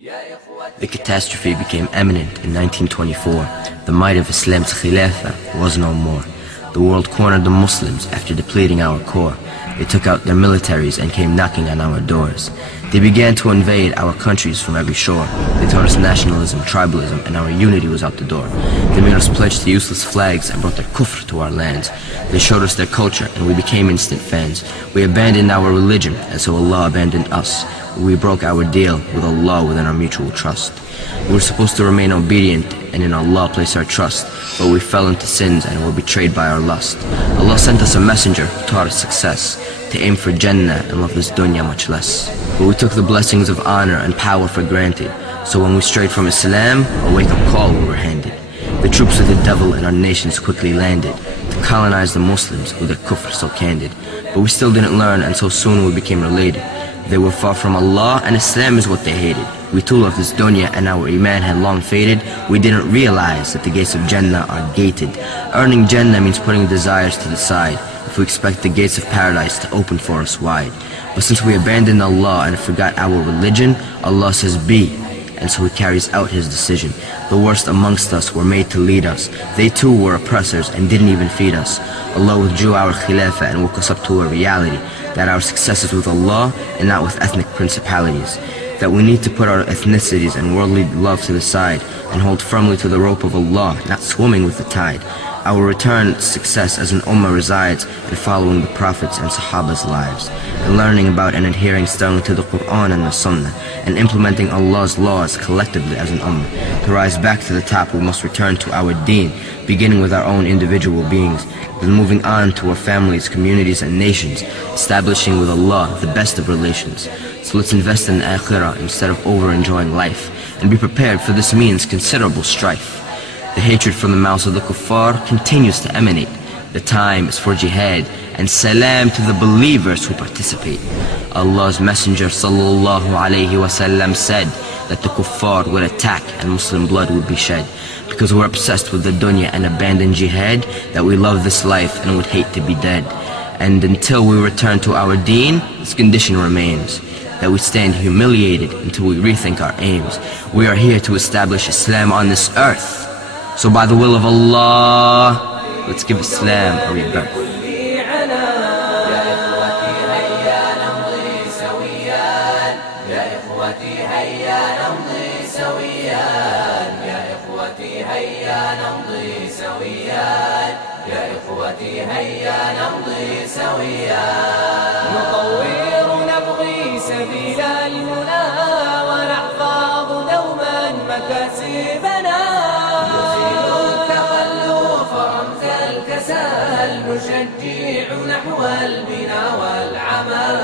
The catastrophe became imminent in 1924. The might of Islam's Khilafah was no more. The world cornered the Muslims after depleting our core. They took out their militaries and came knocking on our doors. They began to invade our countries from every shore. They taught us nationalism, tribalism, and our unity was out the door. They made us pledge to useless flags and brought their kufr to our lands. They showed us their culture and we became instant fans. We abandoned our religion and so Allah abandoned us. We broke our deal with Allah within our mutual trust. We were supposed to remain obedient and in Allah place our trust, but we fell into sins and were betrayed by our lust. Allah sent us a messenger who taught us success, to aim for Jannah and love this dunya much less. But we took the blessings of honor and power for granted, so when we strayed from Islam, a wake-up call we were handed. The troops of the devil in our nations quickly landed, to colonize the Muslims with their kufr so candid. But we still didn't learn and so soon we became related. They were far from Allah and Islam is what they hated. We too loved this dunya and our iman had long faded. We didn't realize that the gates of Jannah are gated. Earning Jannah means putting desires to the side, if we expect the gates of paradise to open for us wide. But since we abandoned Allah and forgot our religion, Allah says be, and so He carries out His decision. The worst amongst us were made to lead us. They too were oppressors and didn't even feed us. Allah withdrew our khilafah and woke us up to a reality, that our success is with Allah and not with ethnic principalities. That we need to put our ethnicities and worldly love to the side and hold firmly to the rope of Allah, not swimming with the tide. Our return to success as an ummah resides in following the prophets and sahabas' lives, and learning about and adhering sternly to the Qur'an and the Sunnah, and implementing Allah's laws collectively as an ummah. To rise back to the top, we must return to our deen, beginning with our own individual beings, then moving on to our families, communities, and nations, establishing with Allah the best of relations. So let's invest in the akhirah instead of over-enjoying life, and be prepared for this means considerable strife. The hatred from the mouths of the kuffar continues to emanate. The time is for jihad, and salam to the believers who participate. Allah's Messenger sallallahu alayhi wasallam said that the kuffar would attack and Muslim blood would be shed, because we're obsessed with the dunya and abandon jihad, that we love this life and would hate to be dead. And until we return to our deen, this condition remains, that we stand humiliated until we rethink our aims. We are here to establish Islam on this earth. So by the will of Allah, let's give Islam a rebirth. نطور نبغي سبيل المنى ونحفظ دوما مكاسبنا نزيل التخلف رمز الكسل نشجع نحو البنا والعمل